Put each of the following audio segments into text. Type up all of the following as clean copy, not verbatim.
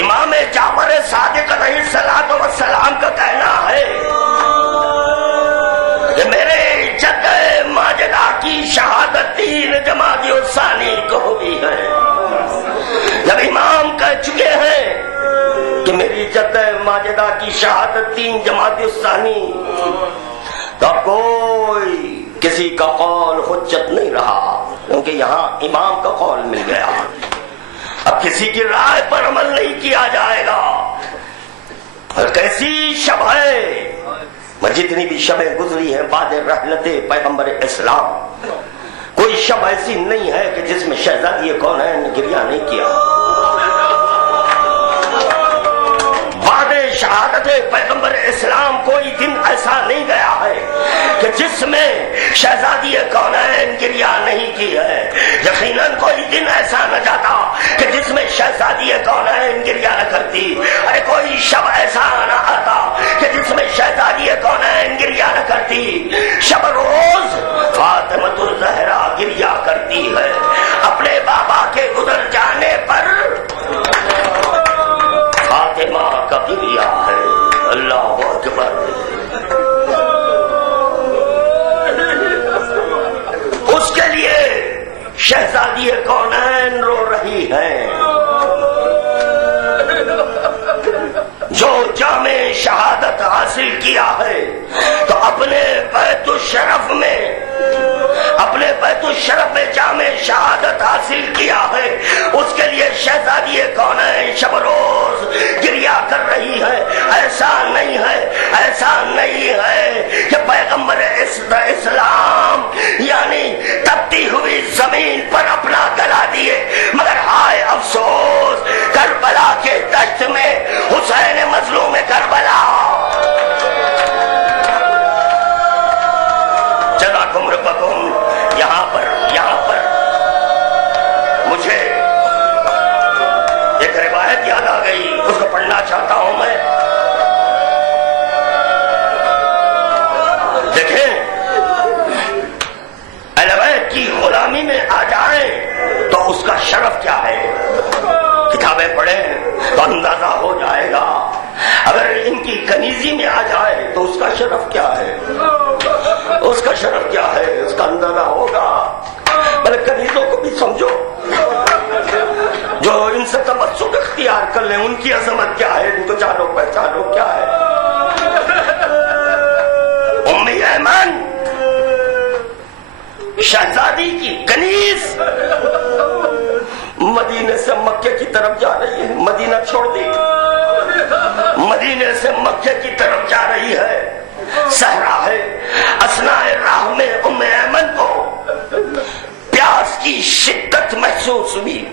امام جعفر صادق علیہ السلام کا کہنا ہے کہ میرے جد ماجدہ کی شہادت 3 جمادی الثانی کو ہوئی ہے. جب امام کہہ چکے ہیں کہ میری جد ماجدہ کی شہادت 3 جمادی الثانی، تو کوئی کسی کا قول حجت نہیں رہا، کیونکہ یہاں امام کا قول مل گیا. اب کسی کی رائے پر عمل نہیں کیا جائے گا. اور کیسی شب ہے، جتنی بھی شبیں گزری ہیں بعد رحلت پیغمبر اسلام، کوئی شب ایسی نہیں ہے کہ جس میں شہزادی کونین نے گریہ نہیں کیا. بعد شہادت پیغمبر اسلام کوئی دن ایسا نہیں گیا ہے کہ جس میں شہزادی کونین گریہ نہیں کی ہے. یقیناً کوئی دن ایسا نہ جاتا کہ جس میں شہزادی کونین گریہ نہ کرتی. ارے کوئی شب ایسا نہ آتا کہ جس میں شہزادی کونین گریہ نہ کرتی. شب روز فاطمۃ الزہرا گریہ کرتی ہے اپنے بابا کے گزر جانے پر. فاطمہ کا گریہ ہے. اللہ اکبر. اس کے لیے شہزادی کونین رو رہی ہے جو جامع شہادت حاصل کیا ہے. تو اپنے بیت الشرف میں جامع شہادت حاصل کیا ہے. اس کے لیے شہزادی کونین شب روز گریہ کر رہی ہے. ایسا نہیں ہے کہ پیغمبر اسلام یعنی تپتی ہوئی زمین پر اپنا گلا دیے. مگر ہائے افسوس، کربلا کے دشت میں حسین مظلوم کربلا. جزاکم ربکم. یہاں پر مجھے ایک روایت یاد آ گئی، اس کو پڑھنا چاہتا ہوں میں. دیکھیں، اہل بیت کی غلامی میں آ جائیں تو اس کا شرف کیا ہے. کتابیں پڑھیں تو اندازہ ہو جائے گا. اگر ان کی کنیزی میں آ جائے تو اس کا شرف کیا ہے، اس کا شرف کیا ہے، اس کا اندازہ ہوگا. بلے کنیزوں کو بھی سمجھو، جو ان سے تمسک اختیار کر لیں ان کی عظمت کیا ہے، ان کو جانو پہچانو کیا ہے. ام ایمن شہزادی کی کنیز مدینے سے مکے کی طرف جا رہی ہے. مدینہ چھوڑ دی، مدینے سے مکے کی طرف جا رہی ہے. صحرا ہے. اثناء راہ میں ام ایمن کو پیاس کی شدت محسوس ہوئی،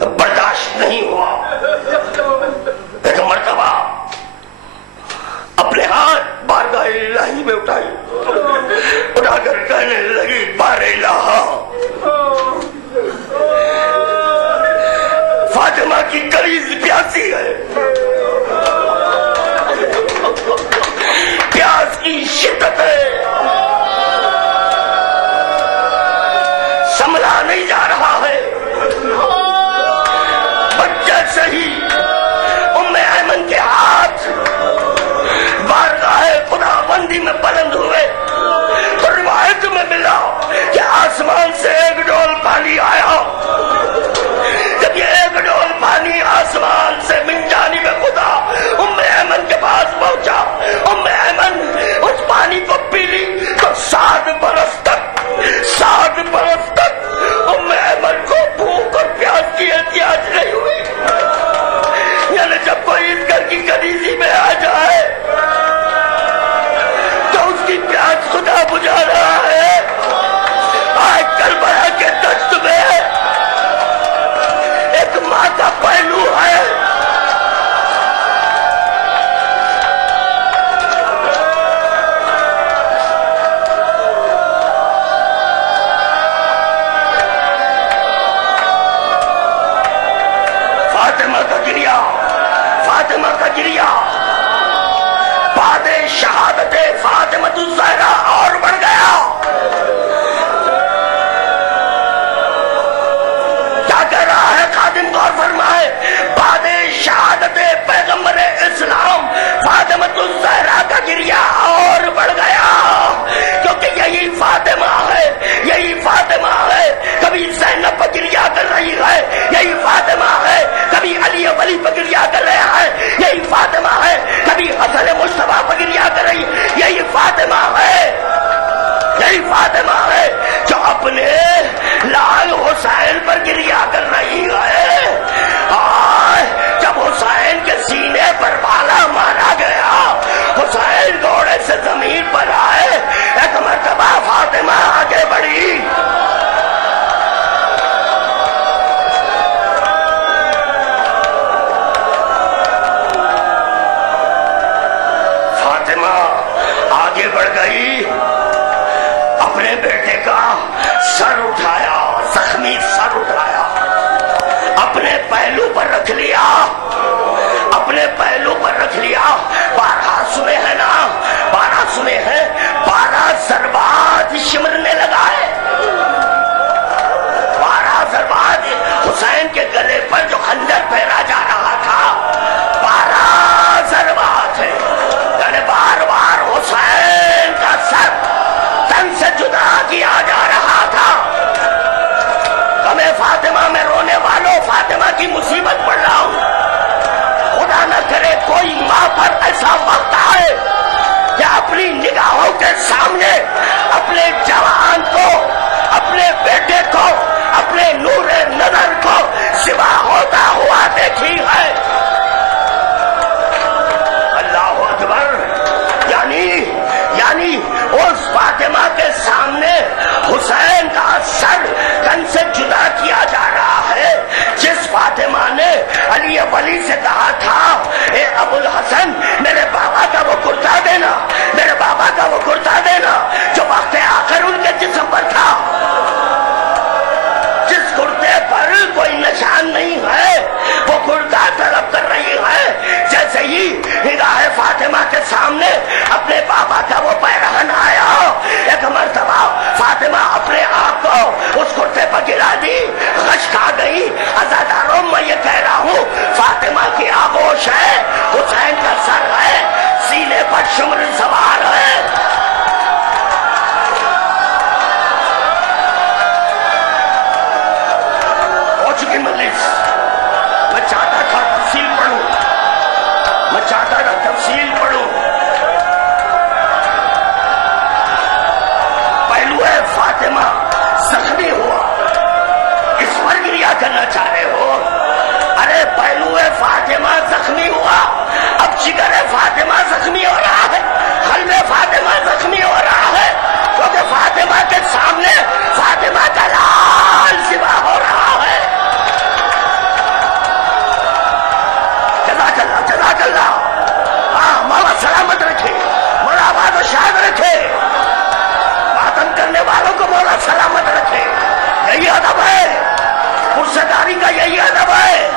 برداشت نہیں ہوا. ایک مرتبہ اپنے ہاتھ بارگاہ الہی میں اٹھا کر کہنے لگی، بار الہ، فاطمہ کی کنیز پیاسی ہے. پیاس کی شدت ہے، سنبھلا نہیں جا رہا ہے. بچے سے ہی ام ایمن کے ہاتھ بارگاہ خدا بندی میں بلند ہوئے تو روایت میں ملا کہ آسمان سے ایک ڈول پانی آیا. جب یہ ایک ڈول پانی آسمان سے من جانب خدا ام ایمن کے پاس پہنچا، ام ایمن اس پانی کو پی لی تو 7 برس تک ام ایمن کو بھوک اور پیاس کی احتیاج نہیں ہوئی. یعنی جب کوئی اس گھر کی کنیزی میں آ جائے تو اس کی پیاس خدا بجھا رہا ہے. آج کربلا کے دشت میں ایک ماں کا پہلو ہے. فاطمہ کا گریہ بعد شہادت فاطمۃ الزہرا اور بڑھ گیا. کیا کہہ رہا ہے خادم؟ غور فرمائے. بعد کبھی علی ولی پر گریا کر رہے ہیں یہی فاطمہ ہے، کبھی حسن مصطفیٰ پر گریا کر رہی یہی فاطمہ ہے، یہی فاطمہ ہے جو اپنے لال حسین پر گریا کر رہی ہے۔ جب حسین کے سینے پر بھالا مارا گیا، حسین گھوڑے سے زمین پر آئے، ایک مرتبہ فاطمہ آگے بڑھی، فاطمہ آگے بڑھ گئی، اپنے بیٹے کا سر اٹھایا، زخمی سر اٹھایا، اپنے پہلو پر رکھ لیا، اپنے پہلو پر رکھ لیا۔ 12 سنے ہیں نا، 12 سنے ہیں، 12 ضربات شمرنے لگا ہے، 12 ضربات حسین کے گلے پر جو خنجر پھیرا جا رہا تھا، 12 ضربات ہیں، یعنی بار بار حسین کا سر تن سے جدا کیا جا رہا تھا۔ میں فاطمہ میں رونے والوں، فاطمہ کی مصیبت پڑھ رہا ہوں، خدا نہ کرے کوئی ماں پر ایسا وقت آئے کہ اپنی نگاہوں کے سامنے اپنے جوان کو، اپنے بیٹے کو، اپنے نور نظر کو سوا ہوتا ہوا دیکھی ہے۔ اللہ اکبر، یعنی اس فاطمہ کے سامنے حسین کا سر تن سے جدا کیا جا رہا ہے، جس فاطمہ نے علی ولی سے کہا تھا اے ابو الحسن میرے بابا کا وہ کرتا دینا، میرے بابا کا وہ کرتا دینا جو وقت آخر ان کے جسم پر تھا، جس کرتے پر کوئی نشان نہیں ہے، وہ کرتا طلب کر رہی ہے۔ جیسے ہی نگاہ فاطمہ کے سامنے اپنے بابا کا وہ پیرہن آیا، ایک مرتبہ فاطمہ اپنے آپ کو اس کرتے پر گرا دی، غش کھا گئی۔ عزاداروں میں یہ کہہ رہا ہوں، فاطمہ کی آغوش ہے، حسین کا سر ہے، سینے پر شمر سوار ہے۔ ہو چکی مجلس، میں چاہتا تھا تفصیل پڑھوں، میں چاہتا تھا تفصیل پڑھوں۔ پہلو ہے فاطمہ زخمی ہوا، اس پر گریا کرنا چاہ رہے ہو؟ ارے پہلو ہے فاطمہ زخمی ہوا، اب جگر ہے فاطمہ زخمی ہو رہا ہے، قلب فاطمہ زخمی ہو رہا ہے، کیونکہ فاطمہ کے سامنے فاطمہ کا لال سوا ہو رہا ہے۔ جزاک اللہ، مولا سلامت رکھے، مولا آباد و شاد رکھے، ماتم کرنے والوں کو مولا سلامت رکھے۔ یہی ادب ہے، پرسداری کا یہی ادب ہے۔